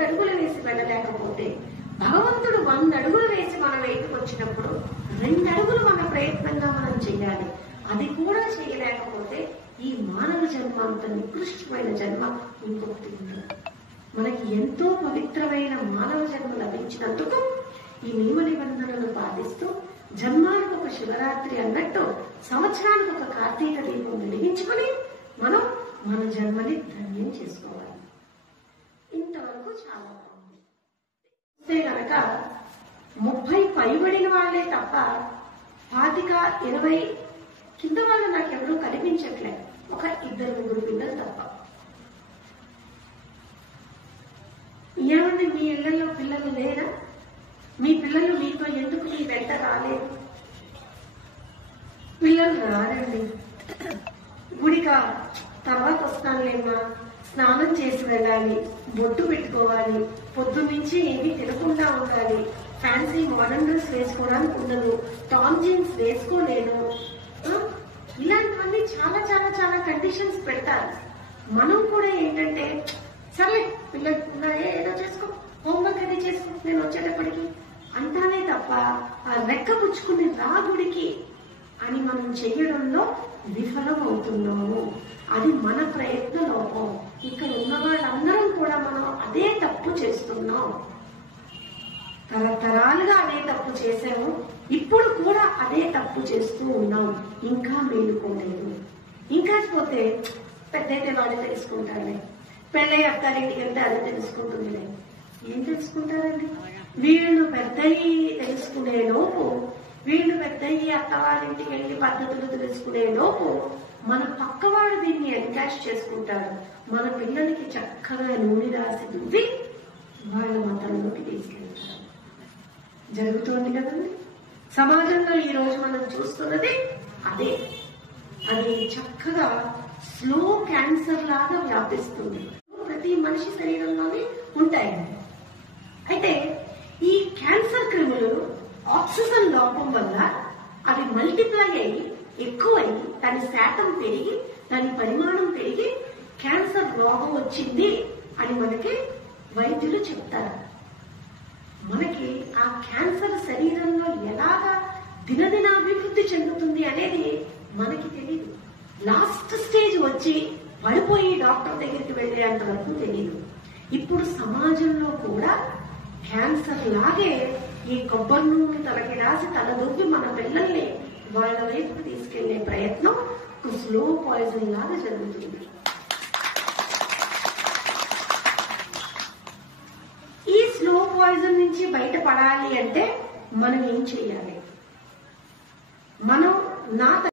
100 అడుగులు వేసి వెళ్ళలేకపోతే భగవంతుడు 100 అడుగులు వేసి మన వైపుకి వచ్చినప్పుడు 2 అడుగులు మన ప్రయత్నంగా మనం చెయ్యాలి. అది కూడా చేయలేకపోతే ఈ మానవ జన్మ అంత నికృష్టమైన జన్మ ఇంకొకటి ఉండదు. మనకి ఎంతో పవిత్రమైన మానవ జన్మ లభించినందుకు ఈ నియమ నిబంధనలను పాటిస్తూ జన్మానికి ఒక శివరాత్రి అన్నట్టు సంవత్సరానికి ఒక కార్తీక దీపం వెలిగించుకుని మనం మన జన్మని ధన్యం చేసుకోవాలి. ఇంతవరకు చాలా బాగుంది. అంతే కనుక 30 పైబడిన వాళ్ళే తప్ప 25, 20 కింద వాళ్ళు నాకెవరూ కనిపించట్లేదు. ఒక 2-3 పిల్లలు తప్ప. ఏమండి మీ ఇళ్లలో పిల్లలు లేరా? మీ పిల్లలు మీతో ఎందుకు మీ వెంట రాలేదు? పిల్లలు రారండి. గుడికా తర్వాత వస్తానులేమ్మా, స్నానం చేసి వెళ్ళాలి, బొట్టు పెట్టుకోవాలి, పొద్దున్నుంచి ఏమీ తినకుండా ఉండాలి, ఫ్యాన్సీ మోడర్న్ డ్రెస్ వేసుకోవడానికి ఉండదు, టామ్ జీన్స్ వేసుకోలేను, ఇలాంటివన్నీ చాలా చాలా చాలా కండిషన్స్ పెడతారు. మనం కూడా ఏంటంటే సర్లే పిల్లలు ఉన్నాయే ఏదో చేసుకో, హోంవర్క్ అది చేసుకో, నేను వచ్చేటప్పటికి అంటానే తప్ప ఆ రెక్క పుచ్చుకుని రా గుడికి అని మనం చెయ్యడంలో విఫలం అవుతున్నాము. అది మన ప్రయత్న లోపం. ఇక్కడ ఉన్న వాళ్ళందరం కూడా మనం అదే తప్పు చేస్తున్నాం. తరతరాలుగా అదే తప్పు చేసాము, ఇప్పుడు కూడా అదే తప్పు చేస్తూ ఉన్నాం. ఇంకా మేలుకోలేదు. ఇంకా పోతే పెద్దయితే వాళ్ళు తెలుసుకుంటారులే, పెళ్ళై అత్తారింటికి వెళ్తే అది తెలుసుకుంటుందిలే. ఏం తెలుసుకుంటారండి? వీళ్ళు పెద్దయి తెలుసుకునే లోపు, వీళ్ళు పెద్దయి అత్తవారింటికి వెళ్లి పద్ధతులు తెలుసుకునే లోపు మన పక్కవాడు దీన్ని ఎన్కాష్ చేసుకుంటాడు. మన పిల్లలకి చక్కగా నూనె రాసి దువ్వి వాళ్ళ మతంలోకి తీసుకెళ్తారు. జరుగుతుంది కదండి సమాజంలో. ఈ రోజు మనం చూస్తున్నది అదే. అది చక్కగా స్లో క్యాన్సర్ లాగా వ్యాపిస్తుంది. ప్రతి మనిషి శరీరంలోనే ఉంటాయండి. అయితే ఈ క్యాన్సర్ క్రిములు ఆక్సిజన్ లోపం వల్ల అవి మల్టిప్లై అయ్యి ఎక్కువై దాని శాతం పెరిగి దాని పరిమాణం పెరిగి క్యాన్సర్ రోగం వచ్చింది అని మనకి వైద్యులు చెప్తారు. మనకి ఆ క్యాన్సర్ శరీరంలో ఎలాగా దినదినాభివృద్ధి చెందుతుంది అనేది మనకి తెలియదు. లాస్ట్ స్టేజ్ వచ్చి పడిపోయి డాక్టర్ దగ్గరికి వెళ్లేంత వరకు తెలియదు. ఇప్పుడు సమాజంలో కూడా క్యాన్సర్ లాగే ఈ కొబ్బరి నూనె తలకి రాసి తల దొబ్బి మన పిల్లల్ని వాళ్ళ వైపు తీసుకెళ్లే ప్రయత్నం స్లో పాయిజన్ లాగా జరుగుతుంది. ఈ స్లో పాయిజన్ నుంచి బయటపడాలి అంటే మనం ఏం చేయాలి? మనం నా